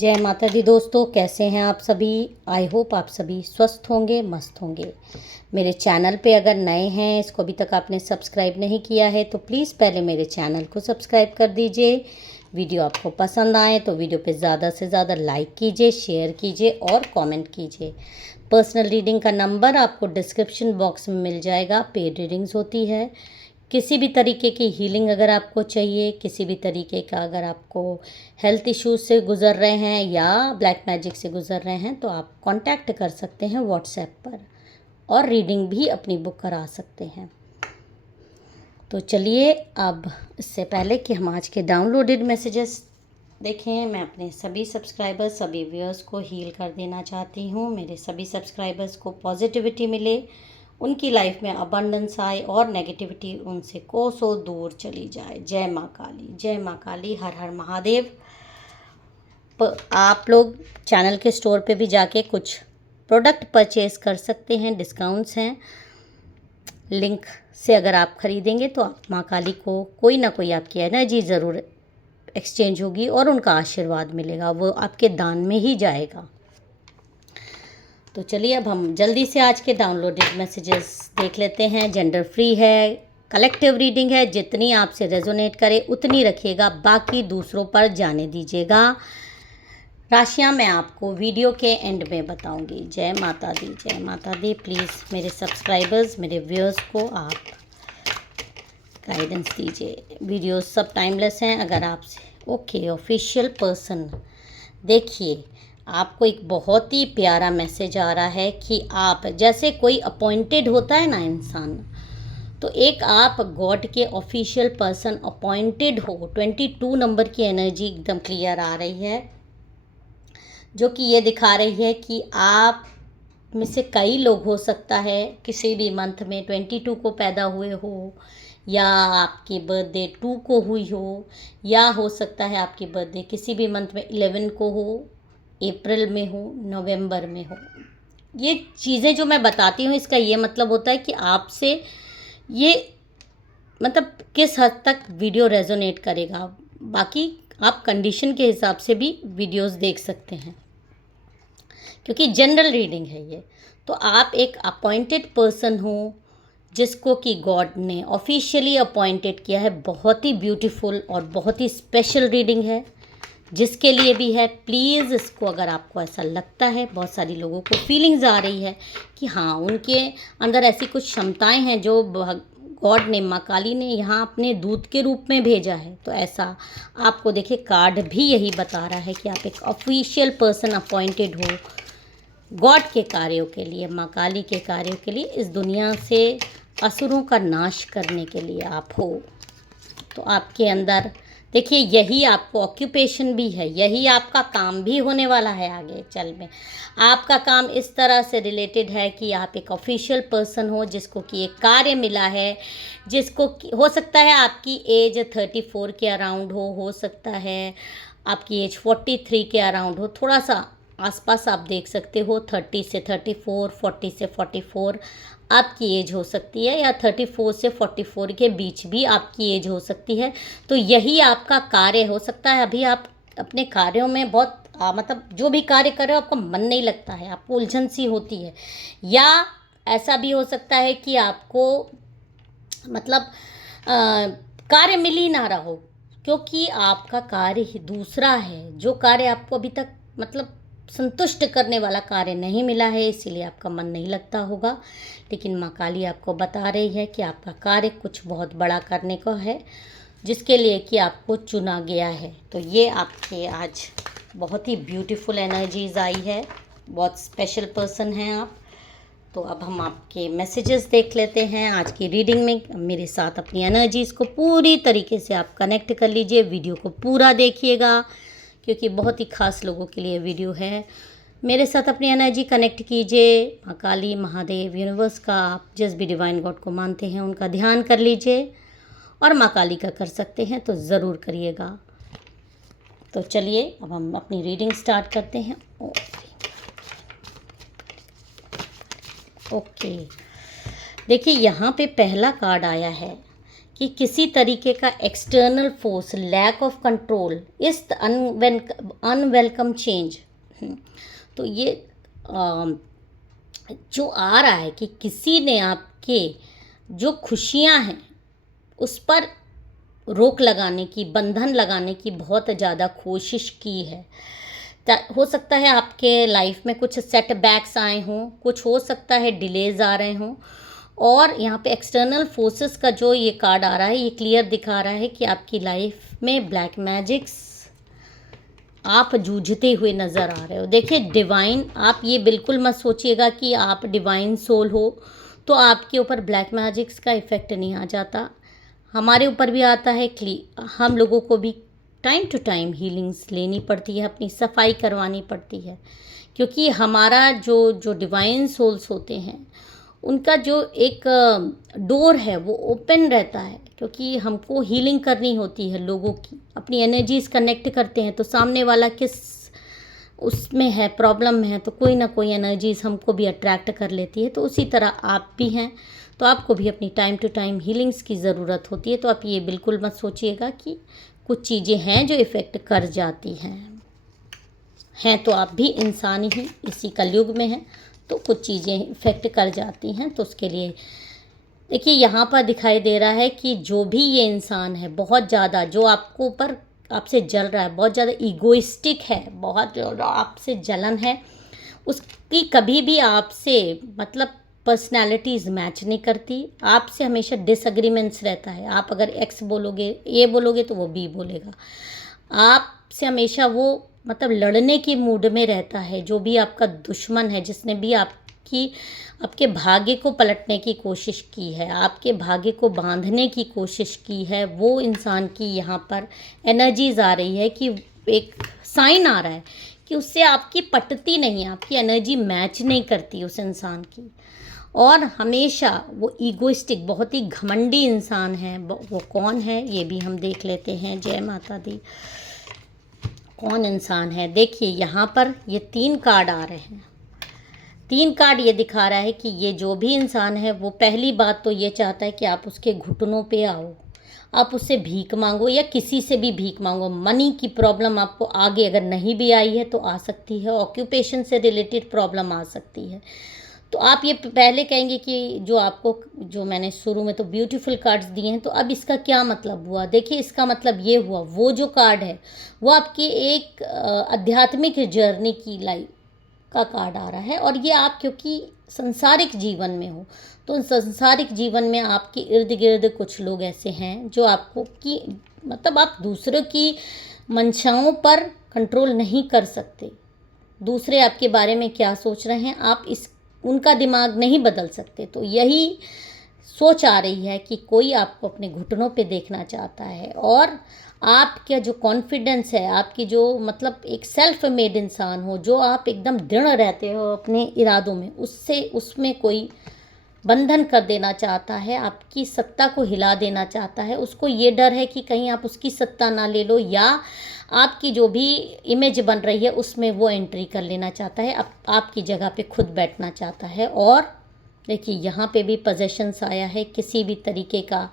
जय माता दी दोस्तों, कैसे हैं आप सभी। आई होप आप सभी स्वस्थ होंगे, मस्त होंगे। मेरे चैनल पे अगर नए हैं, इसको अभी तक आपने सब्सक्राइब नहीं किया है तो प्लीज़ पहले मेरे चैनल को सब्सक्राइब कर दीजिए। वीडियो आपको पसंद आए तो वीडियो पे ज़्यादा से ज़्यादा लाइक कीजिए, शेयर कीजिए और कमेंट कीजिए। पर्सनल रीडिंग का नंबर आपको डिस्क्रिप्शन बॉक्स में मिल जाएगा। पेड रीडिंग्स होती है। किसी भी तरीके की हीलिंग अगर आपको चाहिए, किसी भी तरीके का अगर आपको हेल्थ इश्यूज से गुज़र रहे हैं या ब्लैक मैजिक से गुज़र रहे हैं तो आप कांटेक्ट कर सकते हैं व्हाट्सएप पर, और रीडिंग भी अपनी बुक करा सकते हैं। तो चलिए, अब इससे पहले कि हम आज के डाउनलोडेड मैसेजेस देखें, मैं अपने सभी सब्सक्राइबर्स, सभी व्यूअर्स को हील कर देना चाहती हूँ। मेरे सभी सब्सक्राइबर्स को पॉजिटिविटी मिले, उनकी लाइफ में अबंडेंस आए और नेगेटिविटी उनसे कोसों दूर चली जाए। जय माँ काली, जय माँ काली, हर हर महादेव। आप लोग चैनल के स्टोर पे भी जाके कुछ प्रोडक्ट परचेज़ कर सकते हैं, डिस्काउंट्स हैं। लिंक से अगर आप ख़रीदेंगे तो आप माँ काली को कोई ना कोई आपकी एनर्जी ज़रूर एक्सचेंज होगी और उनका आशीर्वाद मिलेगा, वो आपके दान में ही जाएगा। तो चलिए, अब हम जल्दी से आज के डाउनलोडेड मैसेजेस देख लेते हैं। जेंडर फ्री है, कलेक्टिव रीडिंग है। जितनी आपसे रेजोनेट करे उतनी रखिएगा, बाकी दूसरों पर जाने दीजिएगा। राशियां मैं आपको वीडियो के एंड में बताऊंगी। जय माता दी, जय माता दी। प्लीज़ मेरे सब्सक्राइबर्स, मेरे व्यूअर्स को आप गाइडेंस दीजिए। वीडियोस सब टाइमलेस हैं। अगर आपसे ओके ऑफिशियल पर्सन, देखिए आपको एक बहुत ही प्यारा मैसेज आ रहा है कि आप जैसे कोई अपॉइंटेड होता है ना इंसान, तो एक आप गॉड के ऑफिशियल पर्सन अपॉइंटेड हो। 22 नंबर की एनर्जी एकदम क्लियर आ रही है, जो कि ये दिखा रही है कि आप में से कई लोग हो सकता है किसी भी मंथ में 22 को पैदा हुए हो, या आपकी बर्थडे 2 को हुई हो, या हो सकता है आपकी बर्थडे किसी भी मंथ में 11 को हो, अप्रैल में हो, नवंबर में हो। ये चीज़ें जो मैं बताती हूँ, इसका ये मतलब होता है कि आपसे ये मतलब किस हद तक वीडियो रेजोनेट करेगा। बाकी आप कंडीशन के हिसाब से भी वीडियोस देख सकते हैं, क्योंकि जनरल रीडिंग है ये। तो आप एक अपॉइंटेड पर्सन हो जिसको कि गॉड ने ऑफिशियली अपॉइंटेड किया है। बहुत ही ब्यूटीफुल और बहुत ही स्पेशल रीडिंग है, जिसके लिए भी है। प्लीज़ इसको, अगर आपको ऐसा लगता है, बहुत सारी लोगों को फीलिंग्स आ रही है कि हाँ उनके अंदर ऐसी कुछ क्षमताएं हैं जो गॉड ने, माँ काली ने यहाँ अपने दूत के रूप में भेजा है, तो ऐसा आपको देखिए कार्ड भी यही बता रहा है कि आप एक ऑफिशियल पर्सन अपॉइंटेड हो गॉड के कार्यों के लिए, माँ काली के कार्यों के लिए, इस दुनिया से असुरों का नाश करने के लिए आप हो। तो आपके अंदर देखिए यही आपको ऑक्यूपेशन भी है, यही आपका काम भी होने वाला है आगे चल में। आपका काम इस तरह से रिलेटेड है कि आप एक ऑफिशियल पर्सन हो जिसको कि एक कार्य मिला है, जिसको हो सकता है आपकी एज 34 के अराउंड हो सकता है आपकी एज 43 के अराउंड हो। थोड़ा सा आसपास आप देख सकते हो, 30 से 34, 40 से 44 आपकी एज हो सकती है, या 34 से 44 के बीच भी आपकी एज हो सकती है। तो यही आपका कार्य हो सकता है। अभी आप अपने कार्यों में बहुत मतलब जो भी कार्य कर रहे हो आपको मन नहीं लगता है, आपको उलझन सी होती है, या ऐसा भी हो सकता है कि आपको मतलब कार्य मिल ही ना रहा हो, क्योंकि आपका कार्य ही दूसरा है। जो कार्य आपको अभी तक मतलब संतुष्ट करने वाला कार्य नहीं मिला है, इसीलिए आपका मन नहीं लगता होगा। लेकिन माँ काली आपको बता रही है कि आपका कार्य कुछ बहुत बड़ा करने का है, जिसके लिए कि आपको चुना गया है। तो ये आपके आज बहुत ही ब्यूटीफुल एनर्जीज आई है, बहुत स्पेशल पर्सन हैं आप। तो अब हम आपके मैसेजेस देख लेते हैं आज की रीडिंग में। मेरे साथ अपनी एनर्जीज़ को पूरी तरीके से आप कनेक्ट कर लीजिए। वीडियो को पूरा देखिएगा, क्योंकि बहुत ही ख़ास लोगों के लिए वीडियो है। मेरे साथ अपनी एनर्जी कनेक्ट कीजिए। माँ काली, महादेव, यूनिवर्स का, आप जिस भी डिवाइन गॉड को मानते हैं उनका ध्यान कर लीजिए, और माँ काली का कर सकते हैं तो ज़रूर करिएगा। तो चलिए, अब हम अपनी रीडिंग स्टार्ट करते हैं। ओके, देखिए यहाँ पे पहला कार्ड आया है कि किसी तरीके का external force, lack of control is unwelcome change. तो ये जो आ रहा है कि किसी ने आपके जो खुशियां हैं उस पर रोक लगाने की, बंधन लगाने की बहुत ज़्यादा कोशिश की है। हो सकता है आपके लाइफ में कुछ सेटबैक्स आए हों, कुछ हो सकता है डिलेज आ रहे हों, और यहाँ पे एक्सटर्नल फोर्सेस का जो ये कार्ड आ रहा है ये क्लियर दिखा रहा है कि आपकी लाइफ में ब्लैक मैजिक्स आप जूझते हुए नज़र आ रहे हो। देखिए डिवाइन, आप ये बिल्कुल मत सोचिएगा कि आप डिवाइन सोल हो तो आपके ऊपर ब्लैक मैजिक्स का इफ़ेक्ट नहीं आ जाता। हमारे ऊपर भी आता है। हम लोगों को भी टाइम टू टाइम हीलिंग्स लेनी पड़ती है, अपनी सफाई करवानी पड़ती है, क्योंकि हमारा जो डिवाइन सोल्स होते हैं उनका जो एक डोर है वो ओपन रहता है, क्योंकि हमको हीलिंग करनी होती है लोगों की, अपनी एनर्जीज कनेक्ट करते हैं। तो सामने वाला किस उसमें है, प्रॉब्लम में है, तो कोई ना कोई एनर्जीज हमको भी अट्रैक्ट कर लेती है। तो उसी तरह आप भी हैं, तो आपको भी अपनी टाइम टू टाइम हीलिंग्स की ज़रूरत होती है। तो आप ये बिल्कुल मत सोचिएगा कि कुछ चीज़ें हैं जो इफ़ेक्ट कर जाती हैं तो आप भी इंसान ही इसी कलयुग में हैं, तो कुछ चीज़ें इफ़ेक्ट कर जाती हैं। तो उसके लिए देखिए यहाँ पर दिखाई दे रहा है कि जो भी ये इंसान है बहुत ज़्यादा, जो आपको ऊपर आपसे जल रहा है, बहुत ज़्यादा ईगोइस्टिक है, बहुत ज़्यादा आपसे जलन है, उसकी कभी भी आपसे मतलब पर्सनालिटीज़ मैच नहीं करती, आपसे हमेशा डिसएग्रीमेंट्स रहता है। आप अगर एक्स बोलोगे, ए बोलोगे तो वो बी बोलेगा। आपसे हमेशा वो मतलब लड़ने की मूड में रहता है। जो भी आपका दुश्मन है, जिसने भी आपके भाग्य को पलटने की कोशिश की है, आपके भाग्य को बांधने की कोशिश की है, वो इंसान की यहाँ पर एनर्जीज आ रही है कि एक साइन आ रहा है कि उससे आपकी पटती नहीं, आपकी एनर्जी मैच नहीं करती उस इंसान की। और हमेशा वो ईगोइस्टिक, बहुत ही घमंडी इंसान है। वो कौन है ये भी हम देख लेते हैं। जय माता दी। कौन इंसान है? देखिए यहाँ पर ये 3 कार्ड आ रहे हैं। 3 कार्ड ये दिखा रहा है कि ये जो भी इंसान है वो पहली बात तो ये चाहता है कि आप उसके घुटनों पे आओ, आप उससे भीख मांगो या किसी से भी भीख मांगो। मनी की प्रॉब्लम आपको आगे अगर नहीं भी आई है तो आ सकती है, ऑक्यूपेशन से रिलेटेड प्रॉब्लम आ सकती है। तो आप ये पहले कहेंगे कि जो मैंने शुरू में तो ब्यूटीफुल कार्ड्स दिए हैं, तो अब इसका क्या मतलब हुआ? देखिए इसका मतलब ये हुआ, वो जो कार्ड है वो आपकी एक आध्यात्मिक जर्नी की लाइफ का कार्ड आ रहा है। और ये आप क्योंकि संसारिक जीवन में हो, तो संसारिक जीवन में आपके इर्द गिर्द कुछ लोग ऐसे हैं जो आपको कि मतलब आप दूसरों की मंशाओं पर कंट्रोल नहीं कर सकते। दूसरे आपके बारे में क्या सोच रहे हैं आप उनका दिमाग नहीं बदल सकते। तो यही सोच आ रही है कि कोई आपको अपने घुटनों पे देखना चाहता है, और आपका जो कॉन्फिडेंस है, आपकी जो मतलब एक सेल्फ मेड इंसान हो, जो आप एकदम दृढ़ रहते हो अपने इरादों में, उसमें कोई बंधन कर देना चाहता है, आपकी सत्ता को हिला देना चाहता है। उसको ये डर है कि कहीं आप उसकी सत्ता ना ले लो, या आपकी जो भी इमेज बन रही है उसमें वो एंट्री कर लेना चाहता है, आपकी जगह पे खुद बैठना चाहता है। और देखिए यहाँ पे भी पजेशंस आया है। किसी भी तरीके का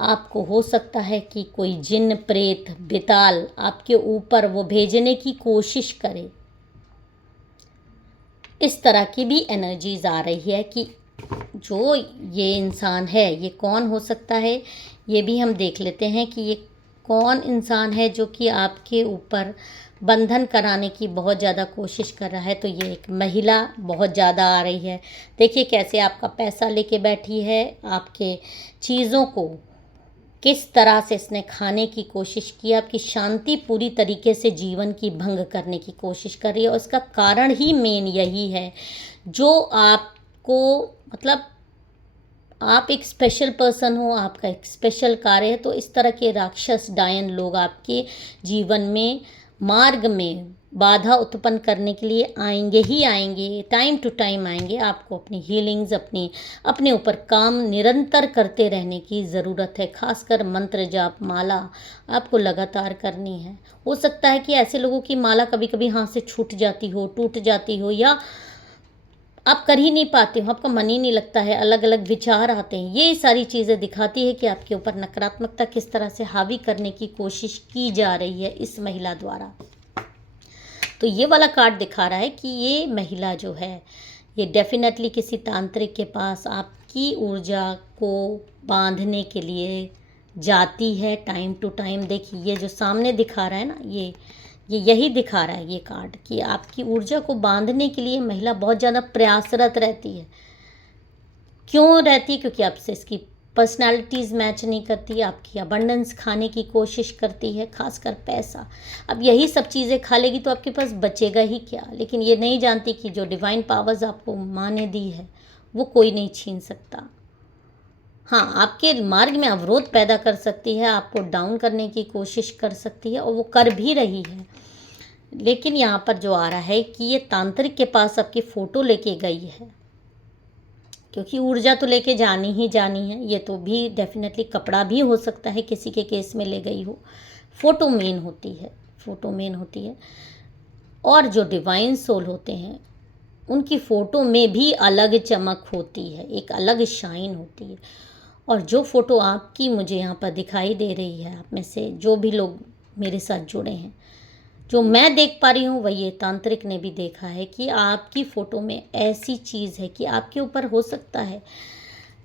आपको हो सकता है कि कोई जिन, प्रेत, बेताल आपके ऊपर वो भेजने की कोशिश करे। इस तरह की भी एनर्जीज आ रही है कि जो ये इंसान है ये कौन हो सकता है, ये भी हम देख लेते हैं कि ये कौन इंसान है जो कि आपके ऊपर बंधन कराने की बहुत ज़्यादा कोशिश कर रहा है। तो ये एक महिला बहुत ज़्यादा आ रही है। देखिए कैसे आपका पैसा लेके बैठी है, आपके चीज़ों को किस तरह से इसने खाने की कोशिश की, आपकी शांति पूरी तरीके से जीवन की भंग करने की कोशिश कर रही है। और इसका कारण ही मेन यही है, जो आपको मतलब आप एक स्पेशल पर्सन हो, आपका एक स्पेशल कार्य है। तो इस तरह के राक्षस डायन लोग आपके जीवन में, मार्ग में बाधा उत्पन्न करने के लिए आएंगे ही आएंगे, टाइम टू टाइम आएंगे। आपको अपनी हीलिंग्स, अपने ऊपर काम निरंतर करते रहने की ज़रूरत है। खासकर मंत्र जाप, माला आपको लगातार करनी है। हो सकता है कि ऐसे लोगों की माला कभी कभी हाथ से छूट जाती हो, टूट जाती हो, या आप कर ही नहीं पाते हो, आपका मन ही नहीं लगता है, अलग अलग विचार आते हैं। ये सारी चीज़ें दिखाती है कि आपके ऊपर नकारात्मकता किस तरह से हावी करने की कोशिश की जा रही है इस महिला द्वारा। तो ये वाला कार्ड दिखा रहा है कि ये महिला जो है ये डेफिनेटली किसी तांत्रिक के पास आपकी ऊर्जा को बांधने के लिए जाती है टाइम टू टाइम। देखिए ये जो सामने दिखा रहा है ना, ये यही दिखा रहा है ये कार्ड कि आपकी ऊर्जा को बांधने के लिए महिला बहुत ज़्यादा प्रयासरत रहती है। क्यों रहती है? क्योंकि आपसे इसकी पर्सनालिटीज़ मैच नहीं करती, आपकी अबंडेंस खाने की कोशिश करती है, खासकर पैसा। अब यही सब चीज़ें खा लेगी तो आपके पास बचेगा ही क्या। लेकिन ये नहीं जानती कि जो डिवाइन पावर्स आपको माँ ने दी है वो कोई नहीं छीन सकता। हाँ, आपके मार्ग में अवरोध पैदा कर सकती है, आपको डाउन करने की कोशिश कर सकती है, और वो कर भी रही है। लेकिन यहाँ पर जो आ रहा है कि ये तांत्रिक के पास आपकी फ़ोटो लेके गई है, क्योंकि ऊर्जा तो लेके जानी ही जानी है। ये तो भी डेफिनेटली कपड़ा भी हो सकता है, किसी के केस में ले गई हो। फ़ोटो मेन होती है, फ़ोटो मेन होती है। और जो डिवाइन सोल होते हैं उनकी फ़ोटो में भी अलग चमक होती है, एक अलग शाइन होती है। और जो फ़ोटो आपकी मुझे यहाँ पर दिखाई दे रही है, आप में से जो भी लोग मेरे साथ जुड़े हैं, जो मैं देख पा रही हूँ वही ये तांत्रिक ने भी देखा है कि आपकी फ़ोटो में ऐसी चीज़ है कि आपके ऊपर हो सकता है।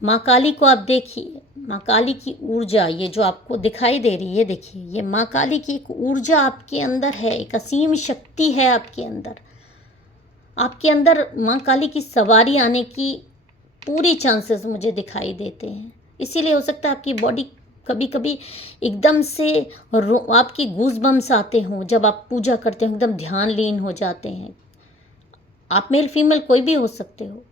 माँ काली को आप देखिए, माँ काली की ऊर्जा ये जो आपको दिखाई दे रही है, देखिए ये माँ काली की एक ऊर्जा आपके अंदर है, एक असीम शक्ति है आपके अंदर। आपके अंदर माँ काली की सवारी आने की पूरी चांसेस मुझे दिखाई देते हैं। इसीलिए हो सकता है आपकी बॉडी कभी कभी एकदम से आपकी गूज बम्स आते हों जब आप पूजा करते हो, एकदम ध्यान लीन हो जाते हैं। आप मेल फीमेल कोई भी हो सकते हो।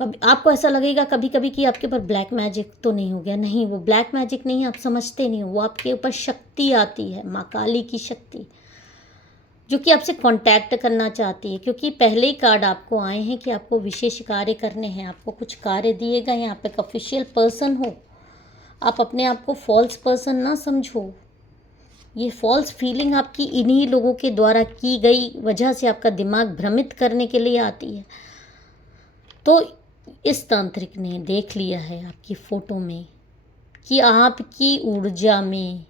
कभी आपको ऐसा लगेगा कभी कभी कि आपके ऊपर ब्लैक मैजिक तो नहीं हो गया। नहीं, वो ब्लैक मैजिक नहीं, आप समझते नहीं हो। वो आपके ऊपर शक्ति आती है, माँ काली की शक्ति, जो कि आपसे कांटेक्ट करना चाहती है। क्योंकि पहले ही कार्ड आपको आए हैं कि आपको विशेष कार्य करने हैं, आपको कुछ कार्य दिए गए हैं, आप एक ऑफिशियल पर्सन हो। आप अपने आप को फॉल्स पर्सन ना समझो। ये फॉल्स फीलिंग आपकी इन्हीं लोगों के द्वारा की गई वजह से आपका दिमाग भ्रमित करने के लिए आती है। तो इस तांत्रिक ने देख लिया है आपकी फ़ोटो में कि आपकी ऊर्जा में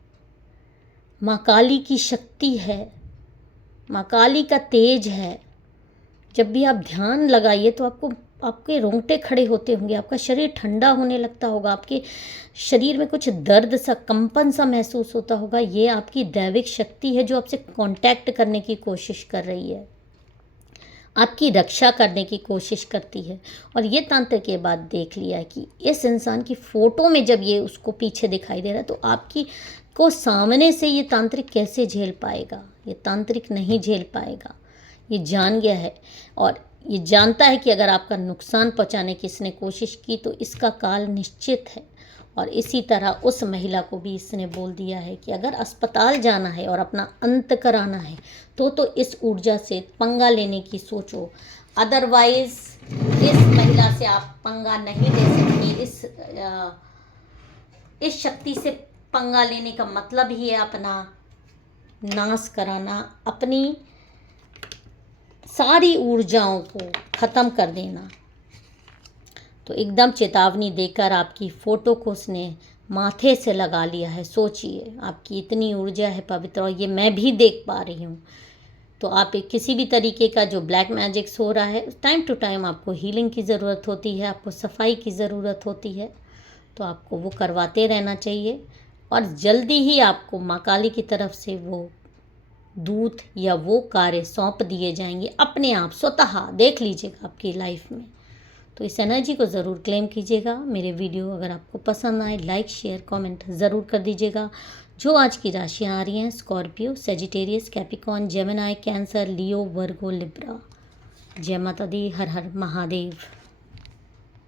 माँ काली की शक्ति है, माँ काली का तेज है। जब भी आप ध्यान लगाइए तो आपके रोंगटे खड़े होते होंगे, आपका शरीर ठंडा होने लगता होगा, आपके शरीर में कुछ दर्द सा, कंपन सा महसूस होता होगा। ये आपकी दैविक शक्ति है जो आपसे कांटेक्ट करने की कोशिश कर रही है, आपकी रक्षा करने की कोशिश करती है। और ये तांत्रिक ये बात देख लिया है कि इस इंसान की फ़ोटो में जब ये उसको पीछे दिखाई दे रहा है तो आपकी को सामने से ये तांत्रिक कैसे झेल पाएगा। ये तांत्रिक नहीं झेल पाएगा, ये जान गया है। और ये जानता है कि अगर आपका नुकसान पहुंचाने की इसने कोशिश की तो इसका काल निश्चित है। और इसी तरह उस महिला को भी इसने बोल दिया है कि अगर अस्पताल जाना है और अपना अंत कराना है तो इस ऊर्जा से पंगा लेने की सोचो। अदरवाइज इस महिला से आप पंगा नहीं ले सकते। इस शक्ति से पंगा लेने का मतलब ही है अपना नाश कराना, अपनी सारी ऊर्जाओं को ख़त्म कर देना। तो एकदम चेतावनी देकर आपकी फ़ोटो को उसने माथे से लगा लिया है। सोचिए, आपकी इतनी ऊर्जा है पवित्र, और ये मैं भी देख पा रही हूँ। तो आप किसी भी तरीके का जो ब्लैक मैजिक्स हो रहा है, टाइम टू टाइम आपको हीलिंग की ज़रूरत होती है, आपको सफाई की ज़रूरत होती है, तो आपको वो करवाते रहना चाहिए। और जल्दी ही आपको माँ काली की तरफ से वो दूत या वो कार्य सौंप दिए जाएंगे अपने आप, स्वतः देख लीजिएगा आपकी लाइफ में। तो इस एनर्जी को ज़रूर क्लेम कीजिएगा। मेरे वीडियो अगर आपको पसंद आए, लाइक शेयर कमेंट ज़रूर कर दीजिएगा। जो आज की राशियाँ आ रही हैं, Scorpio, Sagittarius, Capricorn, Gemini, Cancer, Leo, Virgo, Libra. जय माता दी, हर हर महादेव।